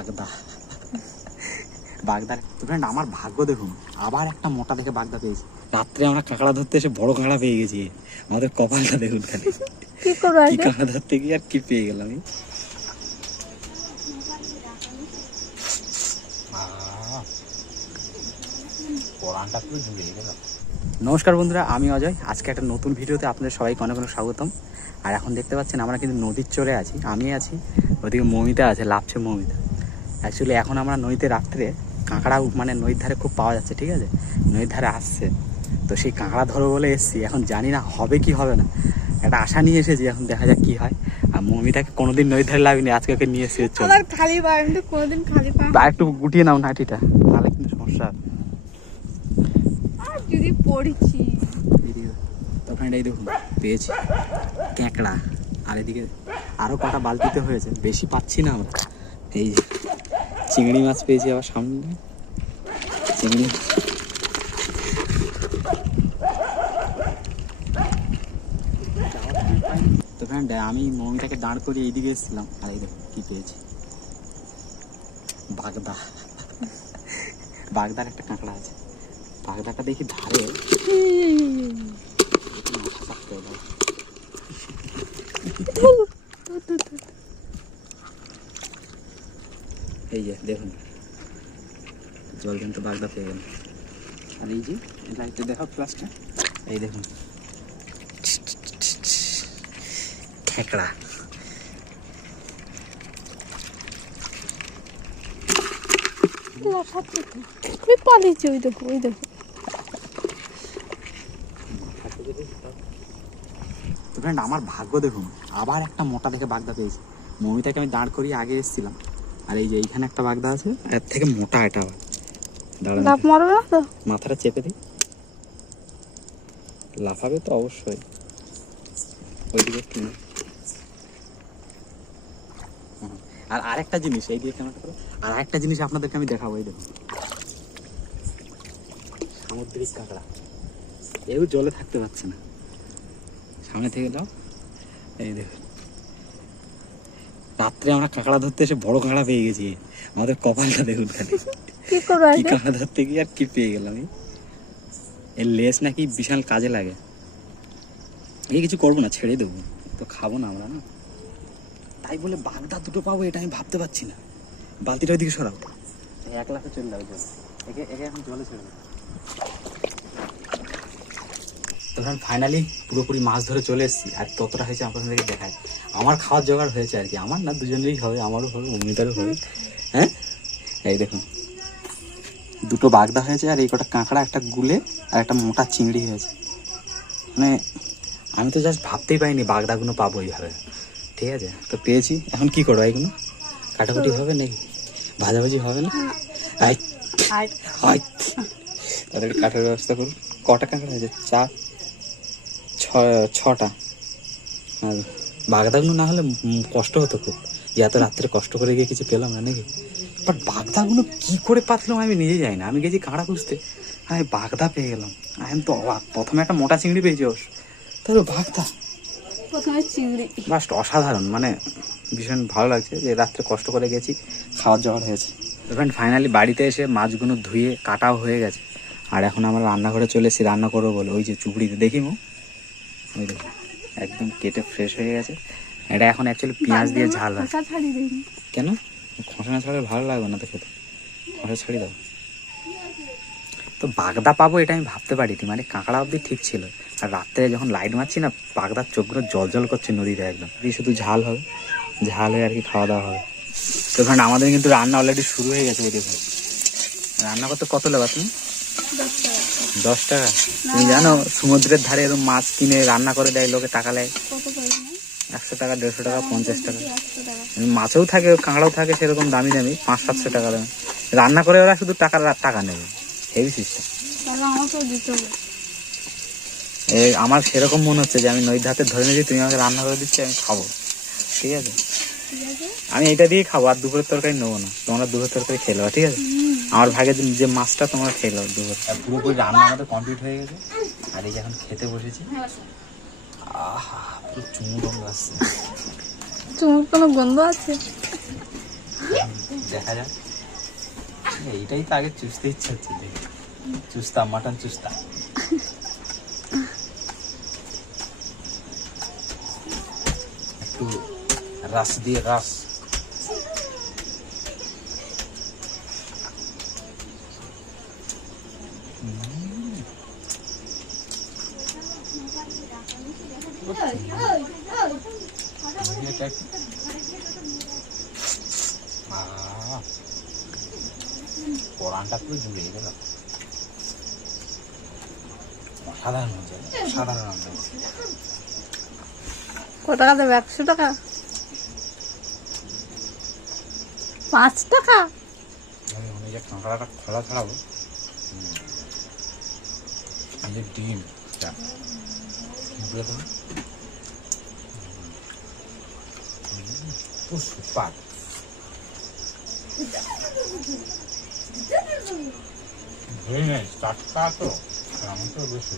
বাগদা। বাগদার তো ফ্রেন্ড আমার ভাগ্য দেখুন আবার একটা মোটা দেখে বাগদা পেয়েছি। রাত্রে আমরা কাঁকড়া ধরতে এসে বড় কাঁকড়া পেয়ে গেছি। আমাদের কপালটা দেখুন খালি। কি করব কি কাঁকড়া ধরতে গিয়ে আর কি পেয়ে গেলাম নমস্কার বন্ধুরা আমি অজয়। আজকে একটা নতুন ভিডিওতে আপনাদের সবাইকে অনেক অনেক স্বাগতম। আর এখন দেখতে পাচ্ছেন আমরা কিন্তু নদীর চরে আছি আমি আছি। ওদিকে মমিতা আছে লাভছে মমিতা। অ্যাকচুয়ালি এখন আমরা নদীতে রাত্রে কাঁকড়া মানে নদীর ধারে খুব পাওয়া যাচ্ছে ঠিক আছে? নদীর ধারে আসছে। তো সেই কাঁকড়া ধরো বলে এসছি। এখন জানি না হবে কি হবে না। একটা আশা নিয়ে এসেছি এখন দেখা যাক কি হয়। আর মমিতাকে কোনোদিন নদীর ধারে লাগেনি আজকে ওকে নিয়ে এসে চল আমার খালি কোনোদিন খালি পা একটু গুটিয়ে নাও নাটিটা নাহলে কিন্তু সমস্যা। আর যদি পড়েছি। এদিকে তো ফ্রেন্ড এই দেখুন পেয়েছি। ক্যাঁকড়া। আর এদিকে আরও কটা বালতিতে হয়েছে বেশি পাচ্ছি না আমরা। এই চিংড়ি মাছ পেয়েছি আবার সামনে। চিংড়ি। তো ফ্রেন্ড আমি মমিটাকে দাঁড় করিয়ে এইদিকে এসেছিলাম। আর এই দেখুন কী পেয়েছি? বাগদা। বাগদার একটা কাঁকড়া আছে। বাগদাটা দেখি ধারে। মাথা চাপতে হবে। এই যে দেখুন। জল কিন্তু বাগদা পেয়ে গেল। আর এই যে লাইটে দেখাও ফ্লাশটা। এই দেখুন। খেকড়া আমি পালিয়েছি ওই দেখো ওই দেখো। তো ফ্রেন্ড আমার ভাগ্য দেখুন আবার একটা মোটা দেখে বাগদা পেয়েছি। মমিতাকে আমি দাঁড় করিয়ে আগে এসেছিলাম। আর এই যে এইখানে একটা বাগদা আছে। এর থেকে মোটা এটা দাঁড়ান। লাভ মারবে না তো? মাথাটা চেপে দিই। লাফাবে তো অবশ্যই। ওইদিকে একটু আর আরেকটা জিনিস এই দিয়ে ক্যামেরাটা করো। আর আরেকটা জিনিস আপনাদেরকে আমি দেখাবো এই দেখুন। সামুদ্রিক কাঁকড়া। এও জলে থাকতে পারছে না। সামনে থেকে দাও এই দেখুন। রাত্রে আমরা কাঁকড়া ধরতে এসে বড় কাঁকড়া পেয়ে গেছি। আমাদের কপালটা দেখুন খালি। কি কাঁকড়া ধরতে গিয়ে আর কি পেয়ে গেলাম আমি এর লেস নাকি বিশাল কাজে লাগে। এই কিছু করব না ছেড়ে দেবো। তো খাব না আমরা না? তাই বলে বাগদা দুটো পাবো এটা আমি ভাবতে পারছি না। বালতিটা ওইদিকে সরাও। এক লাখে চলে যাবে জল। একে একে এখন জলে ছেড়ে দেবো। তখন ফাইনালি পুরোপুরি মাছ ধরে চলে এসেছি আর ততটা হয়েছে আপনাদেরকে দেখায়। আমার খাওয়ার জোগাড় হয়েছে আর কি আমার না দুজনেরই হবে আমারও হবে অমিতারও হবে। হ্যাঁ? এই দেখুন দুটো বাগদা হয়েছে আর এই কটা কাঁকড়া একটা গুলে আর একটা মোটা চিংড়ি হয়েছে। মানে আমি তো জাস্ট ভাবতেই পাইনি বাগদাগুলো পাবো এইভাবে। ঠিক আছে? তো পেয়েছি এখন কি করব এইগুলো কাটাকুটি হবে নাকি? ভাজাভাজি হবে না? আর তাদের কাঠের ব্যবস্থা করুন। কটা কাঁকড়া হয়েছে? চার। ছটা। আর বাগদাগুলো না হলে কষ্ট হতো খুব। যে এত রাত্রে কষ্ট করে গিয়ে কিছু পেলাম না নাকি? বাট বাগদাগুলো কি করে পাতলাম আমি নিজে যাই না। আমি গেছি কাঁড়া খুঁজতে। আমি বাগদা পেয়ে গেলাম। আমি তো অবাক। প্রথমে একটা মোটা চিংড়ি পেয়েছি অবশ্য। তাহলে বাগদা। প্রথমে চিংড়ি। জাস্ট অসাধারণ। মানে ভীষণ ভালো লাগছে যে রাত্রে কষ্ট করে গেছি খাওয়ার জোগাড় হয়েছে। এবার ফাইনালি বাড়িতে এসে মাছগুলো ধুয়ে কাটাও হয়ে গেছে। আর এখন আমরা রান্নাঘরে চলে এসেছি রান্না করব বলে। ওই যে চুবড়িতে। দেখি মো। ওই দেখো একদম কেটে ফ্রেশ হয়ে গেছে। এটা এখন অ্যাকচুয়ালি পেঁয়াজ দিয়ে ঝাল হয়। কেন? খোসা না ছাড়লে ভালো লাগবে না তো খেতে। খোসা ছাড়িয়ে দাও। তো বাগদা পাবো এটা আমি ভাবতে পারিনি মানে কাঁকড়া অবধি ঠিক ছিল। আর রাত্রে যখন লাইট মারছি না বাগদার চোখগুলো জল জল করছে নদীতে একদম। এই শুধু ঝাল হবে ঝাল হয়ে আর কি খাওয়া দাওয়া হবে। তো কারণ আমাদের কিন্তু রান্না অলরেডি শুরু হয়ে গেছে দেখুন রান্না করতে কত লেবা তুমি? দশ টাকা? তুমি জানো সমুদ্রের ধারে এরকম মাছ কিনে রান্না করে দেয় লোকে টাকা নেয়। একশো টাকা দেড়শো টাকা পঞ্চাশ টাকা। মাছেও থাকে কাঁকড়াও থাকে সেরকম দামি দামি পাঁচ সাতশো টাকা দামি। রান্না করে ওরা শুধু টাকা টাকা নেবে। হেভি সিস্টেম আমার সেরকম মনে হচ্ছে যে আমি নদীর ধাতে ধরে নিয়েছি তুমি আমাকে রান্না করে দিচ্ছি আমি খাব। ঠিক আছে? আমি এটা দিয়েই খাব আর দুপুরের তরকারি নেব না। তোমরা দুপুরের তরকারি খেয়ে নেবা ঠিক আছে? আমার ভাগে যে- মাছটা তোমরা খেলো দুপুর। পুরোপুরি রান্না আমাদের কমপ্লিট হয়ে গেছে। আর এই যে এখন খেতে বসেছি। আহা পুরো চুমু গন্ধ আসছে। তোমার কোনো গন্ধ আছে? দেখা যাক। এইটাই তো আগে চুষতে ইচ্ছা হচ্ছে চুস্তা মাটন চুস্তা একটু রাস দিয়ে রাস। পুরো জুড়ে গেল কত টাকা দেবে? একশো টাকা। পাঁচ টাকা? যে কাঁকড়াটা খোলা ছাড়াবো ডিম এটা ডিমগুলো দেখুন। হুম, পুরো সুপার ভেরি নাইস টাটকা তো আমার তো বেশি